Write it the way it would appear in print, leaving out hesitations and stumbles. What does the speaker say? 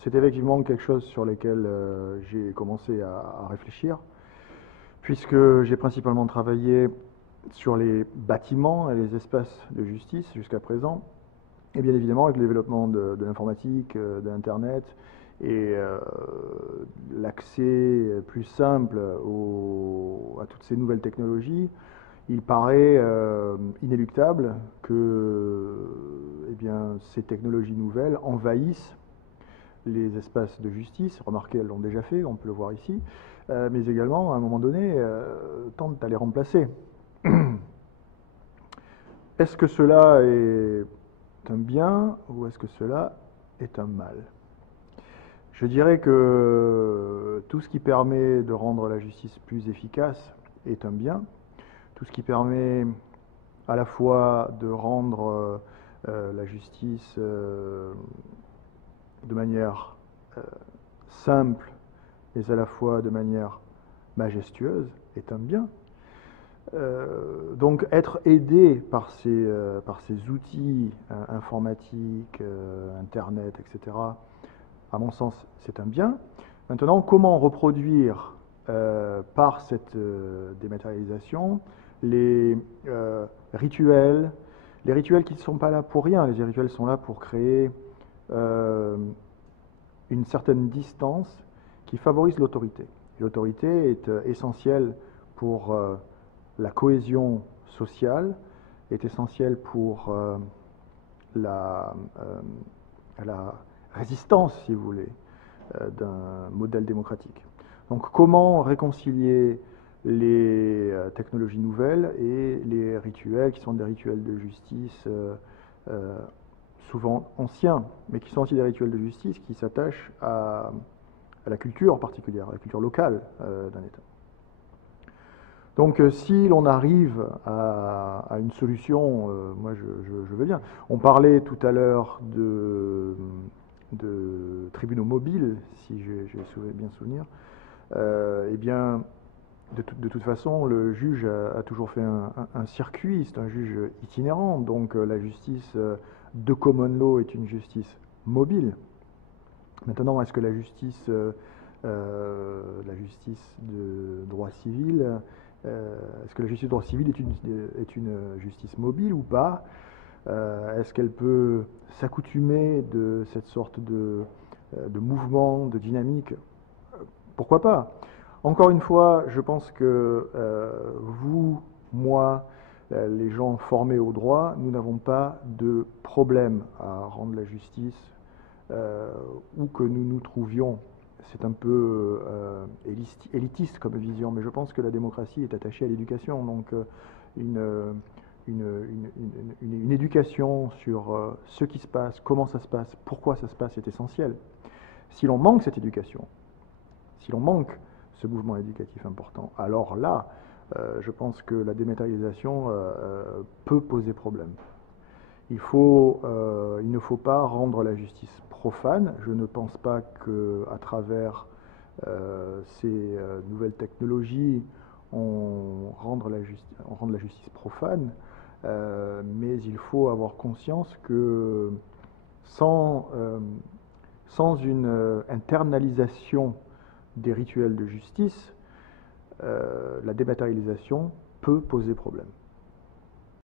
c'est effectivement quelque chose sur lequel j'ai commencé à réfléchir, puisque j'ai principalement travaillé sur les bâtiments et les espaces de justice jusqu'à présent, et bien évidemment avec le développement de l'informatique, de l'Internet, et l'accès plus simple à toutes ces nouvelles technologies, il paraît inéluctable que eh bien, ces technologies nouvelles envahissent les espaces de justice. Remarquez, elles l'ont déjà fait, on peut le voir ici, mais également, à un moment donné, tentent à les remplacer. Est-ce que cela est un bien ou est-ce que cela est un mal? Je dirais que tout ce qui permet de rendre la justice plus efficace est un bien. Tout ce qui permet à la fois de rendre la justice de manière simple, mais à la fois de manière majestueuse, est un bien. Donc être aidé par ces outils informatiques, Internet, etc., à mon sens, c'est un bien. Maintenant, comment reproduire par cette dématérialisation les rituels, les rituels qui ne sont pas là pour rien, les rituels sont là pour créer euh, une certaine distance qui favorise l'autorité. L'autorité est essentielle pour la cohésion sociale, est essentielle pour la, la résistance, si vous voulez, d'un modèle démocratique. Donc comment réconcilier les technologies nouvelles et les rituels qui sont des rituels de justice euh, souvent anciens, mais qui sont aussi des rituels de justice qui s'attachent à la culture particulière, à la culture locale d'un État. Donc si l'on arrive à une solution, moi je veux bien. On parlait tout à l'heure de tribunaux mobiles, si j'ai bien souvenir. Eh bien, de toute façon, le juge a toujours fait un circuit, c'est un juge itinérant, donc la justice de common law est une justice mobile. Maintenant, est-ce que la justice de droit civil, est-ce que la justice de droit civil est une justice mobile ou pas? Est-ce qu'elle peut s'accoutumer de cette sorte de mouvement, de dynamique? Pourquoi pas? Encore une fois, je pense que vous, moi, les gens formés au droit, nous n'avons pas de problème à rendre la justice où que nous nous trouvions. C'est un peu élitiste comme vision, mais je pense que la démocratie est attachée à l'éducation. Donc une, une éducation sur ce qui se passe, comment ça se passe, pourquoi ça se passe est essentielle. Si l'on manque cette éducation, si l'on manque ce mouvement éducatif important, alors là, je pense que la dématérialisation peut poser problème. Il ne faut pas rendre la justice profane. Je ne pense pas qu'à travers ces nouvelles technologies, on rende la justice profane, mais il faut avoir conscience que sans, sans une internalisation des rituels de justice, la dématérialisation peut poser problème.